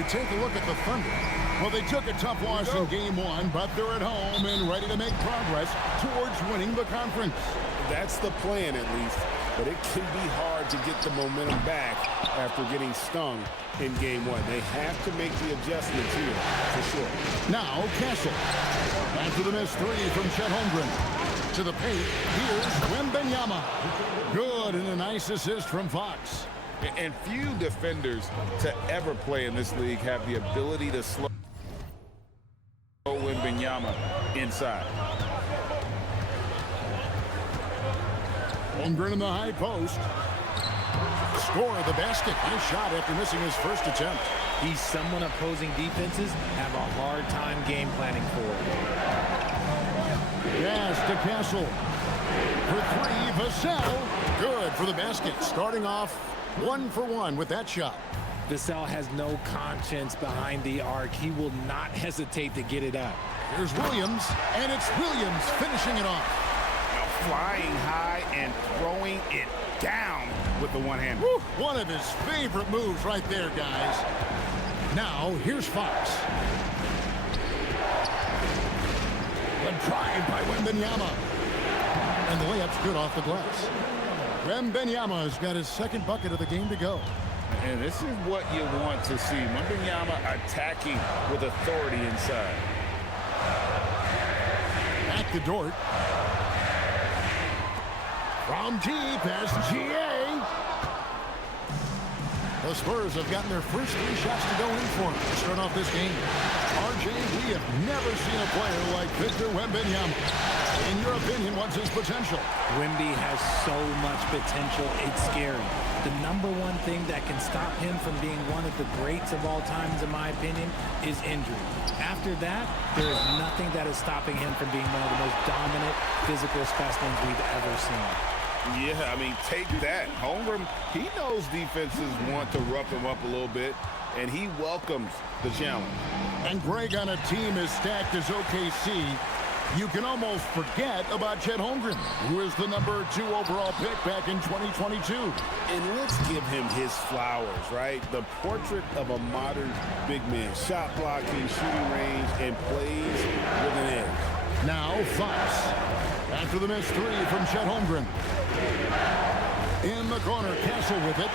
you take a look at the Thunder, well, they took a tough loss in Game 1, but they're at home and ready to make progress towards winning the conference. That's the plan, at least. But it can be hard to get the momentum back after getting stung in Game 1. They have to make the adjustments here, for sure. Now, Castle. After the missed three from Chet Holmgren. To the paint, here's Wembanyama. Good, and a nice assist from Fox. And few defenders to ever play in this league have the ability to slow Wembanyama inside. Holmgren in the high post. Score of the basket. Nice shot after missing his first attempt. He's someone opposing defenses have a hard time game planning for. Yes, to Castle. For three, Vassell. Good for the basket. Starting off 1 for 1 with that shot. Vassell has no conscience behind the arc. He will not hesitate to get it up. Here's Williams, and it's Williams finishing it off. Flying high and throwing it down with the one-hander. One of his favorite moves right there, guys. Now, here's Fox. The drive by Wembanyama. And the layup's good off the glass. Wembanyama has got his second bucket of the game to go. And this is what you want to see. Wembanyama attacking with authority inside. Back to Dort. From deep as GA. The Spurs have gotten their first 3 shots to go in for to start off this game. RJ, we have never seen a player like Victor Wembanyama. In your opinion, what's his potential? Wemby has so much potential, it's scary. The #1 thing that can stop him from being one of the greats of all times, in my opinion, is injury. After that, there is nothing that is stopping him from being one of the most dominant physical specimens we've ever seen. Yeah, I mean, take that. Holmgren, he knows defenses want to rough him up a little bit, and he welcomes the challenge. And Greg, on a team as stacked as OKC, you can almost forget about Chet Holmgren, who is the #2 overall pick back in 2022. And let's give him his flowers, right? The portrait of a modern big man. Shot blocking, shooting range, and plays with an edge. Now Fox. After the missed three from Chet Holmgren. In the corner, Castle with it.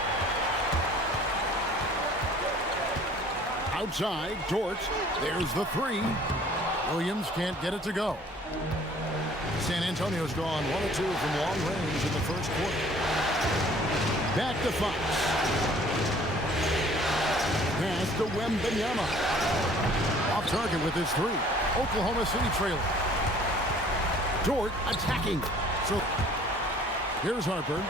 Outside, Dort. There's the three. Williams can't get it to go. San Antonio's gone 1 of 2 from long range in the first quarter. Back to Fox. Pass to Wembanyama. Off target with his three. Oklahoma City trailing. Dort attacking. So here's Harper.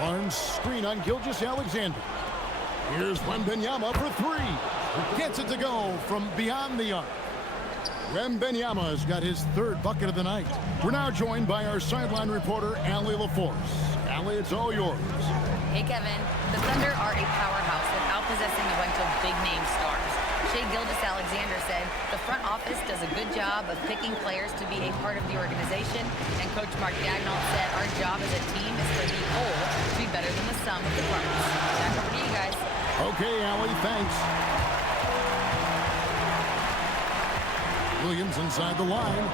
Barnes screen on Gilgeous-Alexander. Here's Wembanyama for three. Gets it to go from beyond the arc. Wembanyama has got his 3rd bucket of the night. We're now joined by our sideline reporter, Allie LaForce. Allie, it's all yours. Hey, Kevin. The Thunder are a powerhouse without possessing a bunch of big-name stars. Shai Gilgeous-Alexander said the front office does a good job of picking players to be a part of the organization, and Coach Mark Daigneault said our job as a team is for the whole to be better than the sum of the parts. Back over to you guys. Okay, Allie, thanks. Williams inside the line.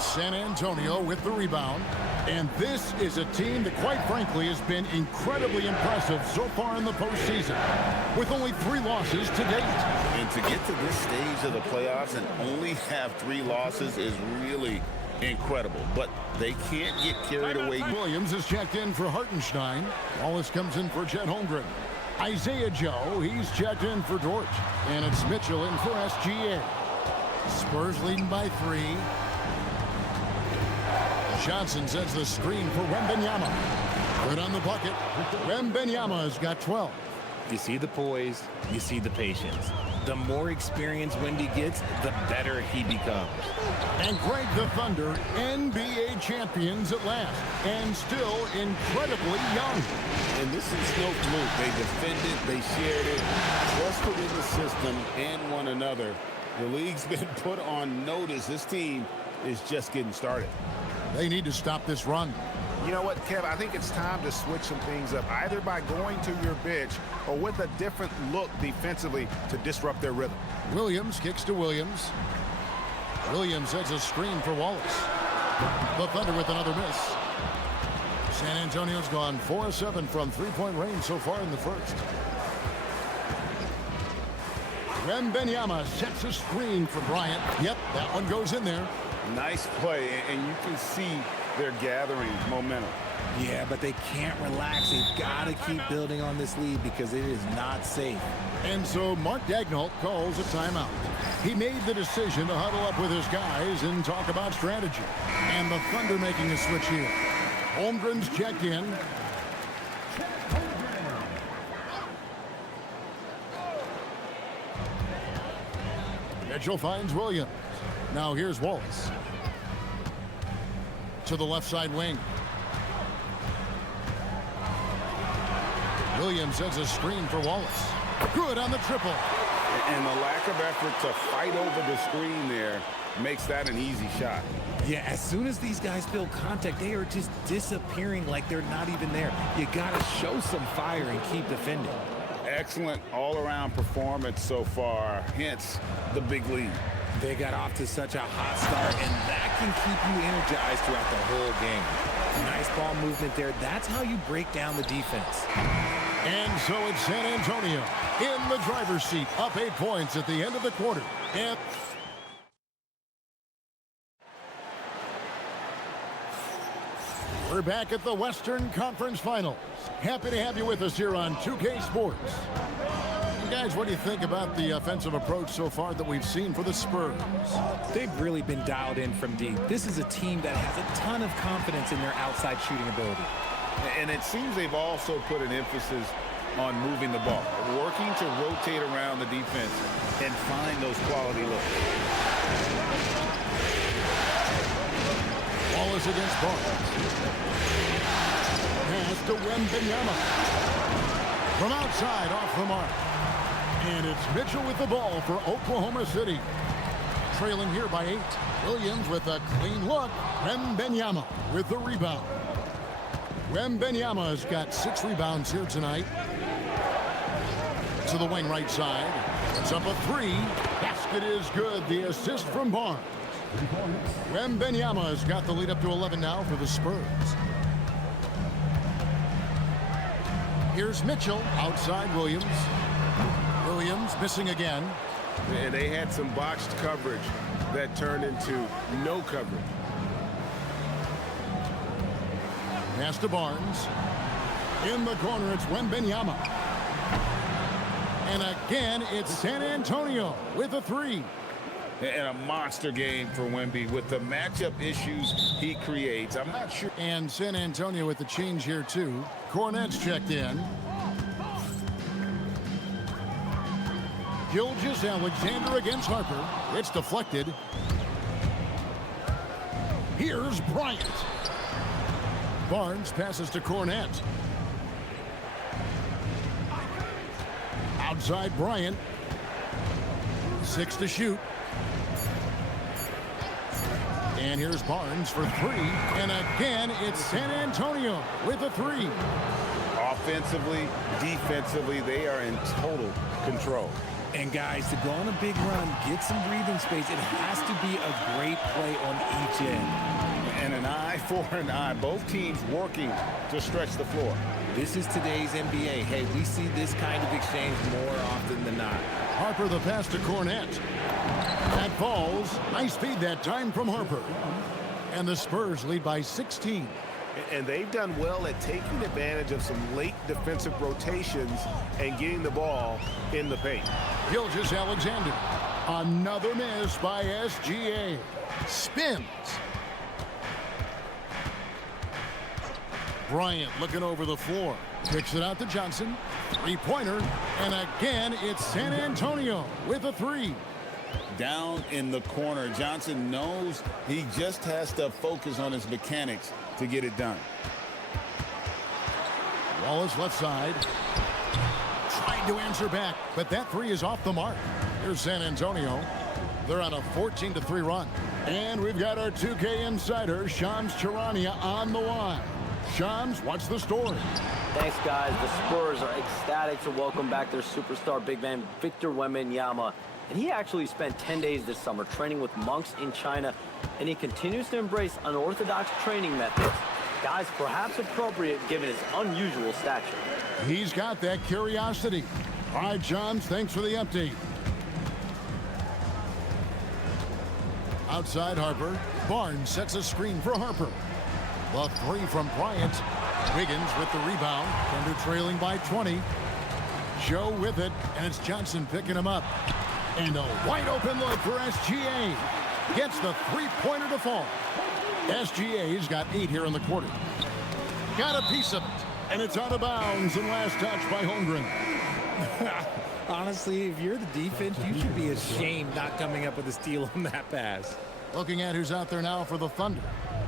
San Antonio with the rebound. And this is a team that, quite frankly, has been incredibly impressive so far in the postseason, with only 3 losses to date. And to get to this stage of the playoffs and only have 3 losses is really incredible. But they can't get carried away. Williams is checked in for Hartenstein. Wallace comes in for Chet Holmgren. Isaiah Joe, he's checked in for Dort. And it's Mitchell in for SGA. Spurs leading by 3. Johnson sets the screen for Wembanyama. Good on the bucket. Wembanyama has got 12. You see the poise, you see the patience. The more experience Wemby gets, the better he becomes. And Greg, the Thunder, NBA champions at last, and still incredibly young. And this is no fluke. They defended, they shared it, trusted in the system and one another. The league's been put on notice. This team is just getting started. They need to stop this run. You know what, Kev? I think it's time to switch some things up, either by going to your bench or with a different look defensively to disrupt their rhythm. Williams kicks to Williams. Williams sets a screen for Wallace. The Thunder with another miss. San Antonio's gone 4-7 from three-point range so far in the first. Wembanyama sets a screen for Bryant. Yep, that one goes in there. Nice play, and you can see they're gathering momentum. Yeah, but they can't relax. They've got to keep building on this lead because it is not safe. And so Mark Daigneault calls a timeout. He made the decision to huddle up with his guys and talk about strategy. And the Thunder making a switch here. Holmgren's checked in. Mitchell finds Williams. Now here's Wallace. To the left side wing. Williams sends a screen for Wallace. Good on the triple. And the lack of effort to fight over the screen there makes that an easy shot. Yeah, as soon as these guys feel contact, they are just disappearing like they're not even there. You got to show some fire and keep defending. Excellent all-around performance so far, hence the big lead. They got off to such a hot start, and that can keep you energized throughout the whole game. Nice ball movement there. That's how you break down the defense. And so it's San Antonio in the driver's seat, up 8 points at the end of the quarter. And we're back at the Western Conference Finals. Happy to have you with us here on 2K Sports. And guys, what do you think about the offensive approach so far that we've seen for the Spurs? They've really been dialed in from deep. This is a team that has a ton of confidence in their outside shooting ability. And it seems they've also put an emphasis on moving the ball, working to rotate around the defense and find those quality looks. Wallace against Barnes. Pass to Wembanyama. From outside, off the mark. And it's Mitchell with the ball for Oklahoma City. Trailing here by 8. Williams with a clean look. Wembanyama with the rebound. Wembanyama's got 6 rebounds here tonight. To the wing right side. It's up a 3. Basket is good. The assist from Barnes. Wembanyama's got the lead up to 11 now for the Spurs. Here's Mitchell outside Williams. Williams missing again. And they had some botched coverage that turned into no coverage. Pass to Barnes. In the corner, it's Wembanyama. And again, it's San Antonio with a 3. And a monster game for Wemby with the matchup issues he creates. I'm not sure. And San Antonio with the change here, too. Cornette's checked in. Gilgeous-Alexander against Harper. It's deflected. Here's Bryant. Barnes passes to Cornette. Outside Bryant. 6 to shoot. And here's Barnes for 3. And again, it's San Antonio with a 3. Offensively, defensively, they are in total control. And guys, to go on a big run, get some breathing space, it has to be a great play on each end. And an eye for an eye. Both teams working to stretch the floor. This is today's NBA. Hey, we see this kind of exchange more often than not. Harper the pass to Cornette. That falls. Nice feed that time from Harper. And the Spurs lead by 16. And they've done well at taking advantage of some late defensive rotations and getting the ball in the paint. Gilgeous-Alexander. Another miss by SGA. Spins. Bryant looking over the floor. Kicks it out to Johnson. 3-pointer. And again, it's San Antonio with a 3. Down in the corner, Johnson knows he just has to focus on his mechanics to get it done. Wallace left side. Trying to answer back, but that 3 is off the mark. Here's San Antonio. They're on a 14-3 run. And we've got our 2K insider, Shams Charania, on the line. Shams, what's the story? Thanks, guys. The Spurs are ecstatic to welcome back their superstar big man, Victor Wembanyama. And he actually spent 10 days this summer training with monks in China, and he continues to embrace unorthodox training methods. Guys, perhaps appropriate given his unusual stature. He's got that curiosity. All right, Shams, thanks for the update. Outside Harper, Barnes sets a screen for Harper. The three from Bryant. Wiggins with the rebound. Thunder trailing by 20. Joe with it, and it's Johnson picking him up. And a wide open look for SGA. Gets the three-pointer to fall. SGA's got 8 here in the quarter. Got a piece of it, and it's out of bounds and last touch by Holmgren. Honestly, if you're the defense, you should be ashamed not coming up with a steal on that pass. Looking at who's out there now for the Thunder.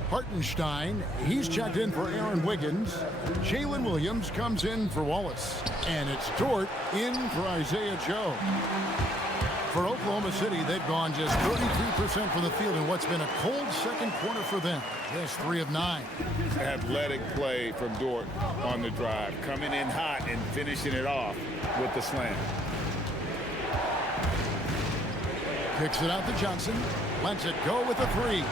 Hartenstein, he's checked in for Aaron Wiggins. Jalen Williams comes in for Wallace. And it's Dort in for Isaiah Joe. For Oklahoma City, they've gone just 33% from the field in what's been a cold second quarter for them. Just 3 of 9. Athletic play from Dort on the drive. Coming in hot and finishing it off with the slam. Kicks it out to Johnson. Lets it go with a 3.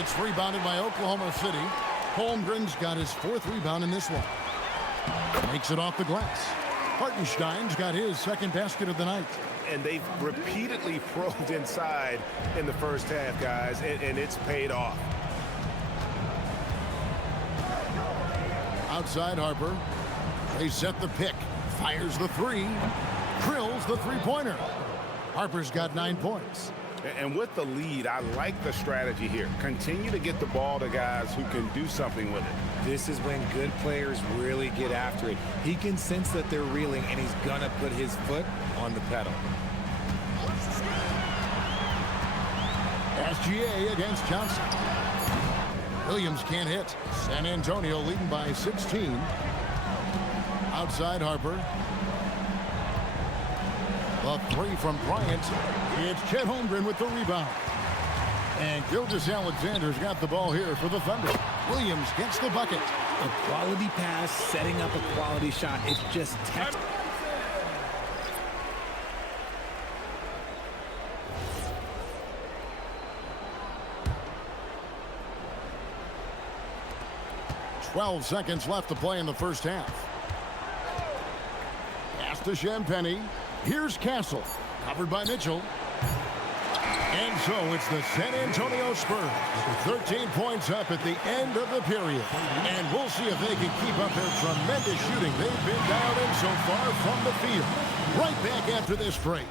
It's rebounded by Oklahoma City. Holmgren's got his 4th rebound in this one. Makes it off the glass. Hartenstein's got his 2nd basket of the night. And they've repeatedly probed inside in the first half, guys, and it's paid off. Outside Harper. They set the pick. Fires the 3. Drills the three-pointer. Harper's got 9 points. And with the lead, I like the strategy here. Continue to get the ball to guys who can do something with it. This is when good players really get after it. He can sense that they're reeling, and he's going to put his foot on the pedal. SGA against Johnson. Williams can't hit. San Antonio leading by 16. Outside Harper. The 3 from Bryant. It's Chet Holmgren with the rebound. And Gilgeous-Alexander's got the ball here for the Thunder. Williams gets the bucket. A quality pass, setting up a quality shot. It's just text. $12 seconds left to play in the first half. Pass to Champagnie. Here's Castle. Covered by Mitchell. And so it's the San Antonio Spurs. 13 points up at the end of the period. And we'll see if they can keep up their tremendous shooting they've been dialed in so far from the field. Right back after this break.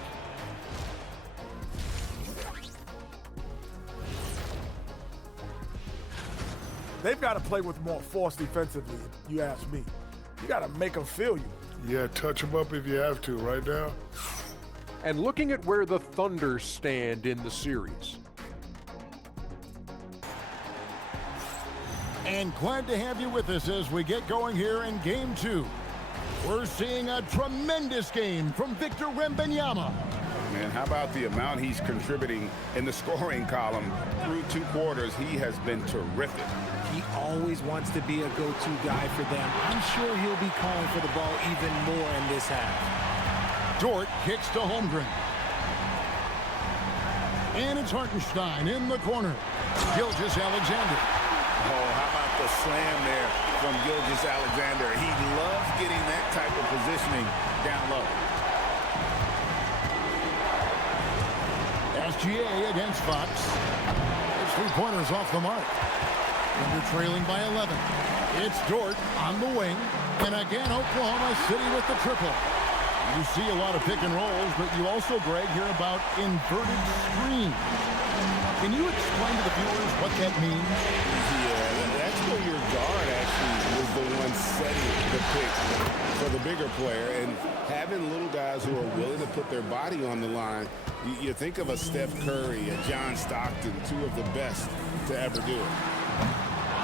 They've got to play with more force defensively, if you ask me. You got to make them feel you. Yeah, touch them up if you have to right now. And looking at where the Thunder stand in the series. And glad to have you with us as we get going here in Game 2. We're seeing a tremendous game from Victor Wembanyama. Man, how about the amount he's contributing in the scoring column through 2 quarters? He has been terrific. He always wants to be a go-to guy for them. I'm sure he'll be calling for the ball even more in this half. Dort kicks to Holmgren. And it's Hartenstein in the corner. Gilgeous-Alexander. Oh, how about the slam there from Gilgeous-Alexander? He loves getting that type of positioning down low. SGA against Fox. His 3-pointer's off the mark. Thunder trailing by 11. It's Dort on the wing. And again, Oklahoma City with the triple. You see a lot of pick and rolls, but you also, Greg, hear about inverted screens. Can you explain to the viewers what that means? Yeah, that's where your guard actually was the one setting the pick for the bigger player. And having little guys who are willing to put their body on the line, you think of a Steph Curry, a John Stockton, 2 of the best to ever do it.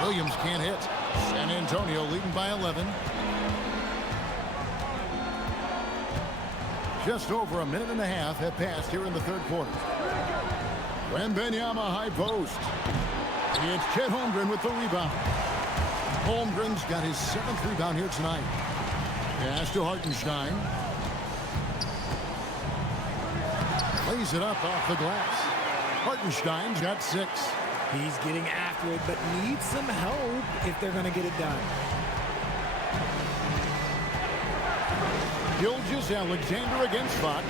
Williams can't hit. San Antonio leading by 11. Just over a minute and a half have passed here in the third quarter. Wembanyama high post. It's Chet Holmgren with the rebound. Holmgren's got his 7th rebound here tonight. Pass to Hartenstein. Lays it up off the glass. Hartenstein's got 6. He's getting after it, but needs some help if they're going to get it done. Gilgeous-Alexander against Fox.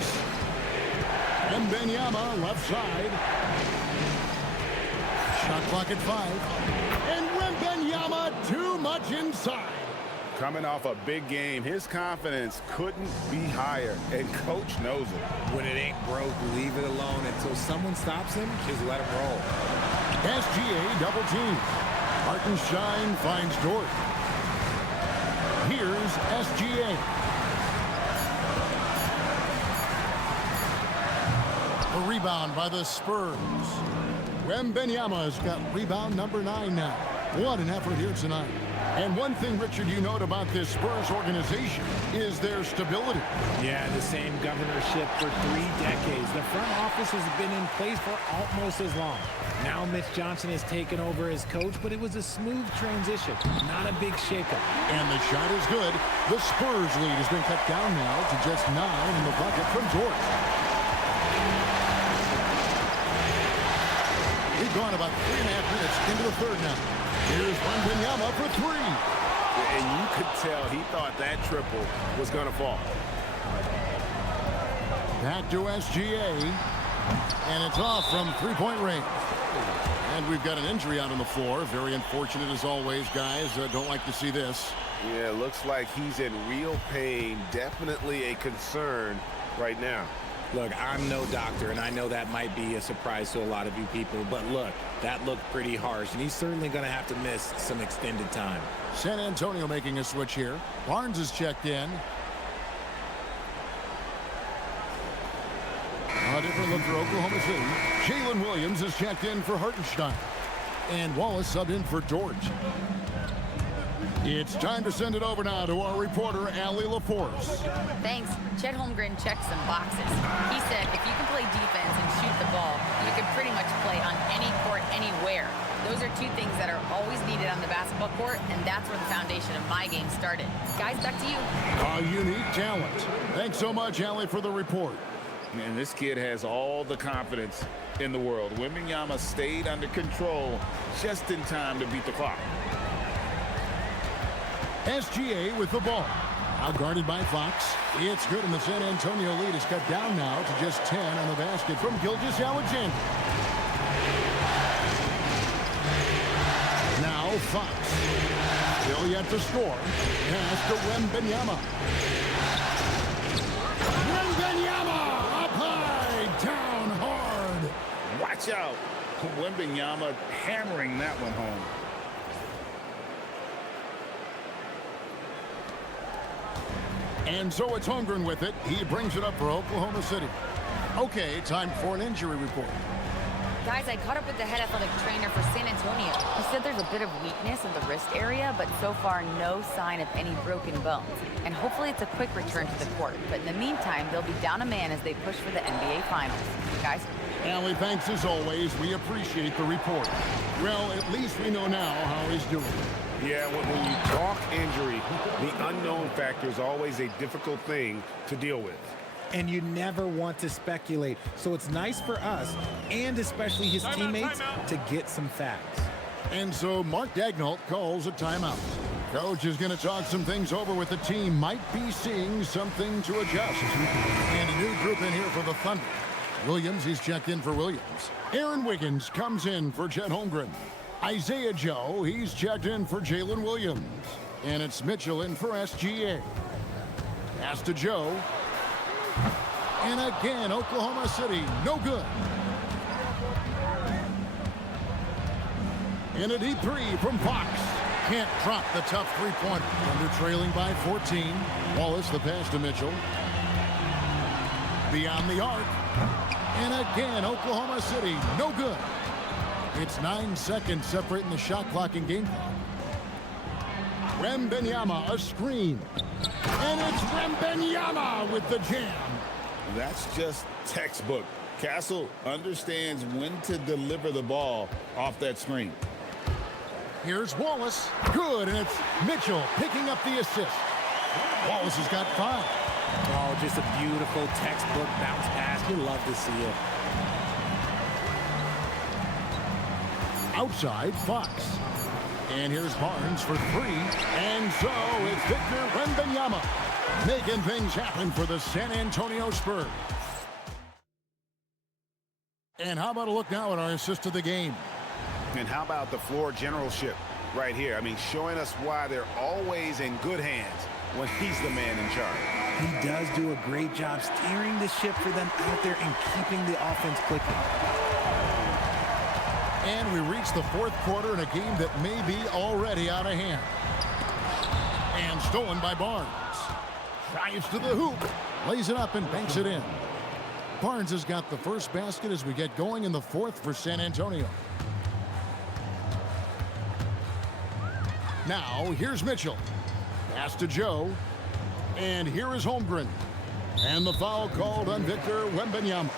Wembanyama left side. Shot clock at 5. And Wembanyama too much inside. Coming off a big game, his confidence couldn't be higher, and coach knows it. When it ain't broke, leave it alone until someone stops him. Just let him roll. SGA double team. Hartenstein finds Dort. Here's SGA. A rebound by the Spurs. Wembanyama's got rebound number 9 now. What an effort here tonight. And one thing, Richard, you note about this Spurs organization is their stability. Yeah, the same governorship for 3 decades. The front office has been in place for almost as long. Now Mitch Johnson has taken over as coach, but it was a smooth transition, not a big shakeup. And the shot is good. The Spurs lead has been cut down now to just 9 in the bucket from Dort. We've gone about 3.5 minutes into the third now. Here's Wembanyama for 3. And you could tell he thought that triple was going to fall. Back to SGA. And it's off from 3-point range. And we've got an injury out on the floor. Very unfortunate as always, guys. Don't like to see this. Yeah, looks like he's in real pain. Definitely a concern right now. Look, I'm no doctor, and I know that might be a surprise to a lot of you people, but look, that looked pretty harsh, and he's certainly going to have to miss some extended time. San Antonio making a switch here. Barnes is checked in. A different look for Oklahoma City. Jalen Williams is checked in for Hartenstein. And Wallace subbed in for Dort. It's time to send it over now to our reporter, Allie LaForce. Thanks. Chet Holmgren checked some boxes. He said if you can play defense and shoot the ball, you can pretty much play on any court, anywhere. Those are 2 things that are always needed on the basketball court, and that's where the foundation of my game started. Guys, back to you. A unique talent. Thanks so much, Allie, for the report. And this kid has all the confidence in the world. Wembanyama stayed under control just in time to beat the clock. SGA with the ball. Now guarded by Fox. It's good, and the San Antonio lead is cut down now to just 10 on the basket from Gilgeous-Alexander. Now Fox. Still yet to score. Pass to Wembanyama. Wembanyama up high, down hard. Watch out. Wembanyama hammering that one home. And so it's Holmgren with it. He brings it up for Oklahoma City. Okay, time for an injury report. Guys, I caught up with the head athletic trainer for San Antonio. He said there's a bit of weakness in the wrist area, but so far no sign of any broken bones. And hopefully it's a quick return to the court. But in the meantime, they'll be down a man as they push for the NBA Finals. Guys? Allie, thanks as always. We appreciate the report. Well, at least we know now how he's doing. Yeah, when you talk injury, the unknown factor is always a difficult thing to deal with. And you never want to speculate. So it's nice for us, and especially his teammates, to get some facts. And so Mark Daigneault calls a timeout. Coach is going to talk some things over with the team. Might be seeing something to adjust. And a new group in here for the Thunder. Williams, he's checked in for Williams. Aaron Wiggins comes in for Chet Holmgren. Isaiah Joe, he's checked in for Jalen Williams. And it's Mitchell in for SGA. Pass to Joe. And again, Oklahoma City, no good. And a deep 3 from Fox. Can't drop the tough three-pointer. Thunder trailing by 14. Wallace, the pass to Mitchell. Beyond the arc. And again, Oklahoma City, no good. It's 9 seconds separating the shot clock and game clock. Wembanyama, a screen. And it's Wembanyama with the jam. That's just textbook. Castle understands when to deliver the ball off that screen. Here's Wallace. Good, and it's Mitchell picking up the assist. Wallace has got 5. Oh, just a beautiful textbook bounce pass. You love to see it. Outside, Fox. And here's Barnes for 3. And so it's Victor Wembanyama making things happen for the San Antonio Spurs. And how about a look now at our assist of the game? And how about the floor generalship right here? I mean, showing us why they're always in good hands when he's the man in charge. He does do a great job steering the ship for them out there and keeping the offense clicking. And we reach the 4th quarter in a game that may be already out of hand. And stolen by Barnes. Drives to the hoop. Lays it up and banks it in. Barnes has got the first basket as we get going in the 4th for San Antonio. Now, here's Mitchell. Pass to Joe. And here is Holmgren. And the foul called on Victor Wembanyama.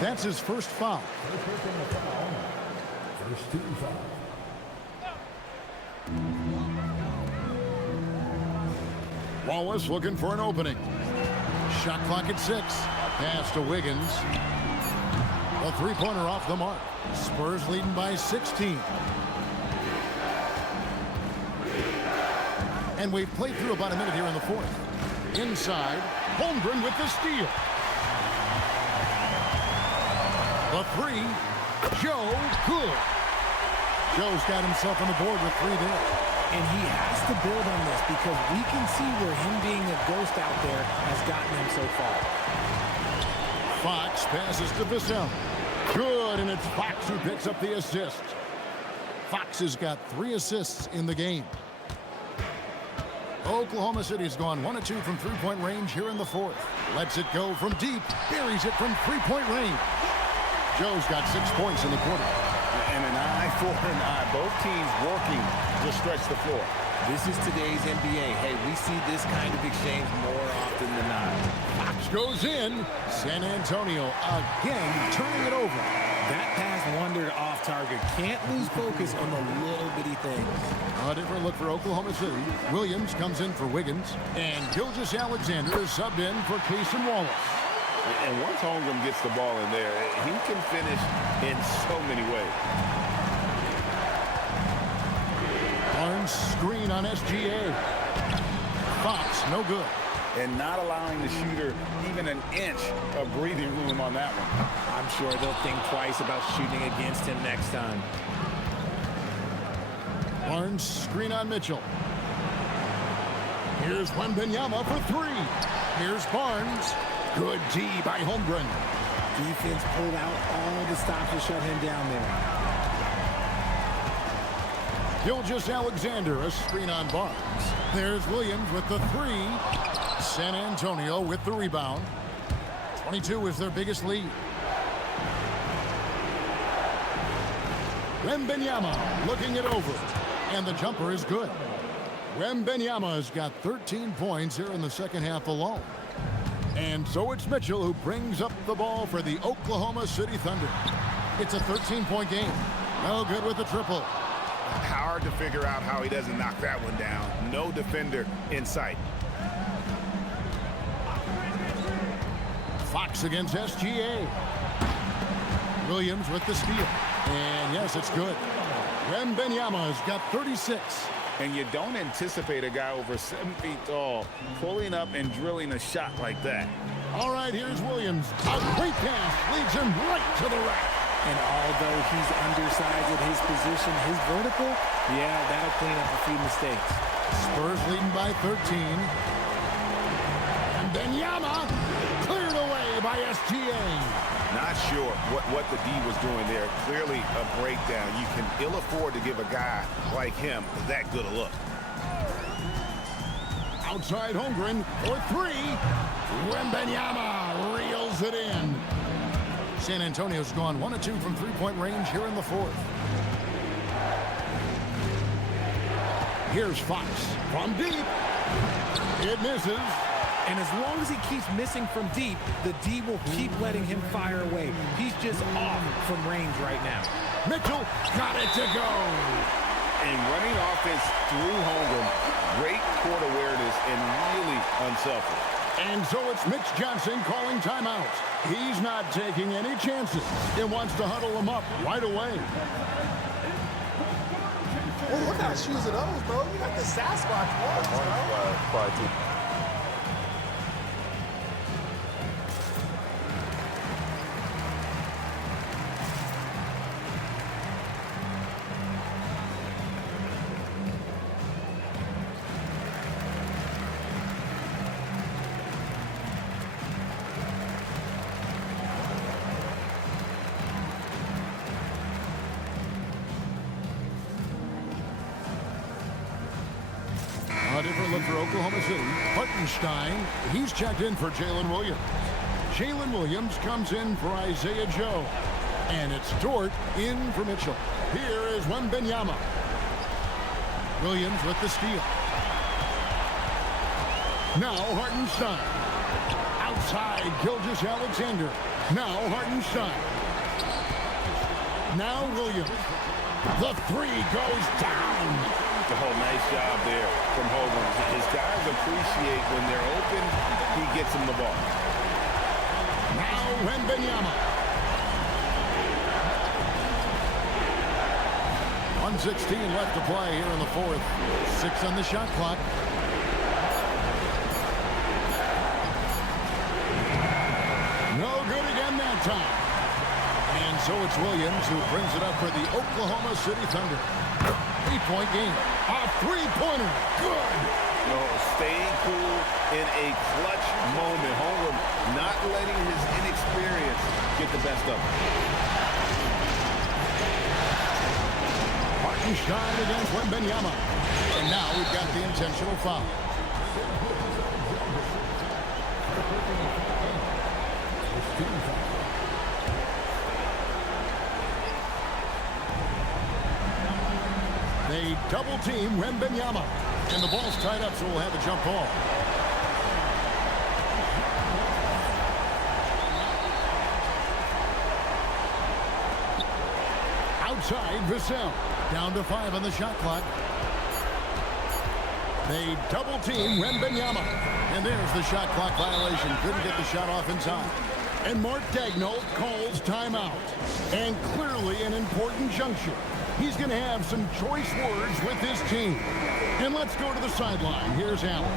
That's his first foul. First 2 fouls. Wallace looking for an opening. Shot clock at 6. Pass to Wiggins. A 3-pointer off the mark. Spurs leading by 16. And we've played through about a minute here in the 4th. Inside, Holmgren with the steal. The 3, Joe, good. Joe's got himself on the board with 3 there. And he has to build on this because we can see where him being a ghost out there has gotten him so far. Fox passes to Vassell. Good, and it's Fox who picks up the assist. Fox has got 3 assists in the game. Oklahoma City's gone 1 of 2 from 3-point range here in the 4th. Lets it go from deep, buries it from 3-point range. Joe's got 6 points in the quarter. And an eye for an eye. Both teams working to stretch the floor. This is today's NBA. Hey, we see this kind of exchange more often than not. Fox goes in. San Antonio again turning it over. That pass wandered off target. Can't lose focus on the little bitty things. A different look for Oklahoma City. Williams comes in for Wiggins. And Gilgeous-Alexander is subbed in for Cason Wallace. And once Holmgren gets the ball in there, he can finish in so many ways. Barnes screen on SGA. Fox, no good. And not allowing the shooter even an inch of breathing room on that one. I'm sure they'll think twice about shooting against him next time. Barnes screen on Mitchell. Here's Wembanyama for 3. Here's Barnes. Good D by Holmgren. Defense pulled out all the stops to shut him down there. Gilgeous-Alexander, a screen on Barnes. There's Williams with the 3. San Antonio with the rebound. 22 is their biggest lead. Wembanyama looking it over. And the jumper is good. Wembanyama has got 13 points here in the second half alone. And so it's Mitchell who brings up the ball for the Oklahoma City Thunder. It's a 13-point game. No good with the triple. Hard to figure out how he doesn't knock that one down. No defender in sight. Fox against SGA. Williams with the steal. And yes, it's good. Wembanyama has got 36. And you don't anticipate a guy over 7 feet tall pulling up and drilling a shot like that. All right, here's Williams. A great pass leads him right to the rack. And although he's undersized at his position, his vertical, yeah, that'll clean up a few mistakes. Spurs leading by 13. And Wembanyama cleared away by SGA. Not sure what the D was doing there. Clearly a breakdown. You can ill afford to give a guy like him that good a look. Outside Holmgren for 3. Wembanyama reels it in. San Antonio's gone 1 of 2 from 3-point range here in the 4th. Here's Fox from deep. It misses. And as long as he keeps missing from deep, the D will keep letting him fire away. He's just off from range right now. Mitchell got it to go. And running offense through Holmgren, great court awareness and really unselfish. And so it's Mitch Johnson calling timeout. He's not taking any chances. He wants to huddle them up right away. Oh, what kind of shoes are those, bro? You got the Sasquatch ones, bro. A different look for Oklahoma City. Hartenstein, he's checked in for Jalen Williams. Jalen Williams comes in for Isaiah Joe. And it's Dort in for Mitchell. Here is Wembanyama. Williams with the steal. Now Hartenstein. Outside, Gilgeous-Alexander. Now Hartenstein. Now Williams. The three goes down. Oh, nice job there from Holmgren. His guys appreciate when they're open, he gets them the ball. Now Wembanyama. 1:16 left to play here in the fourth. 6 on the shot clock. No good again that time. And so it's Williams who brings it up for the Oklahoma City Thunder. 3-point game. A three-pointer. Good. No, staying cool in a clutch moment. Holmgren not letting his inexperience get the best of him. Hartenstein against Wembanyama. And now we've got the intentional foul. They double team Wembanyama. And the ball's tied up, so we'll have a jump ball. Outside, Vassell. Down to 5 on the shot clock. They double team Wembanyama. And there's the shot clock violation. Couldn't get the shot off in time. And Mark Daigneault calls timeout. And clearly an important juncture. He's going to have some choice words with his team. And let's go to the sideline. Here's Allen.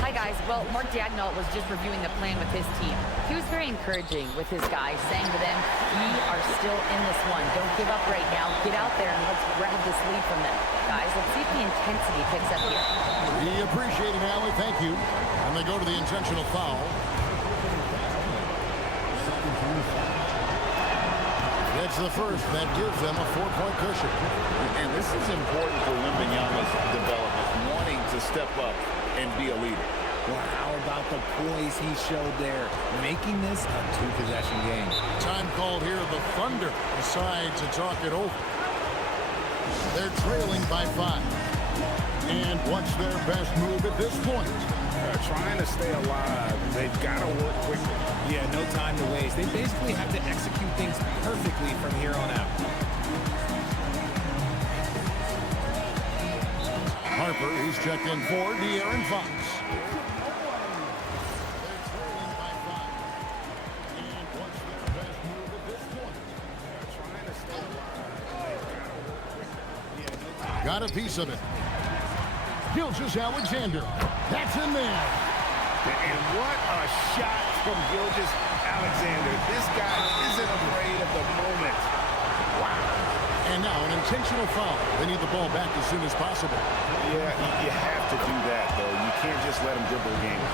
Hi, guys. Well, Mark Daigneault was just reviewing the plan with his team. He was very encouraging with his guys, saying to them, we are still in this one. Don't give up right now. Get out there and let's grab this lead from them. Guys, let's see if the intensity picks up here. We appreciate it, Allie. Thank you. And they go to the intentional foul. It's the first. That gives them a 4-point cushion. And this is important for Wembanyama's development, wanting to step up and be a leader. Well, how about the poise he showed there, making this a 2-possession game. Time called here. The Thunder decide to talk it over. They're trailing by 5. And what's their best move at this point? Trying to stay alive. They've got to work quickly. Yeah, no time to waste. They basically have to execute things perfectly from here on out. Harper, he's checked in for De'Aaron Fox. Got a piece of it. Gilgeous-Alexander. That's in there. And what a shot from Gilgeous-Alexander. This guy isn't afraid of the moment. Wow. And now an intentional foul. They need the ball back as soon as possible. Yeah, you have to do that, though. You can't just let him dribble the game.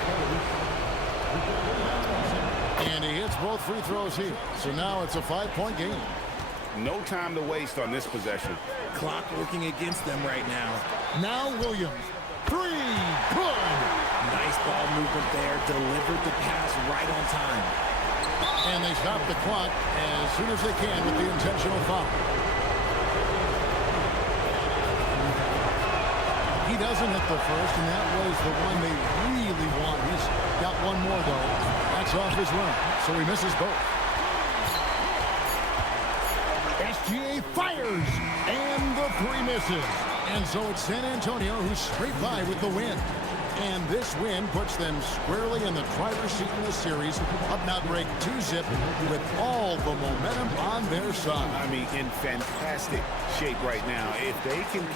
And he hits both free throws here. So now it's a 5-point game. No time to waste on this possession. Clock working against them right now. Now Williams. 3. Good. Nice ball movement there. Delivered the pass right on time. And they stop the clock as soon as they can with the intentional foul. He doesn't hit the first, and that was the one they really want. He's got one more, though. That's off his run, so he misses both. SGA fires, and the 3 misses. And so it's San Antonio who's straight by with the win. And this win puts them squarely in the driver's seat in the series, up now break 2-zip with all the momentum on their side. I mean, in fantastic shape right now. If they can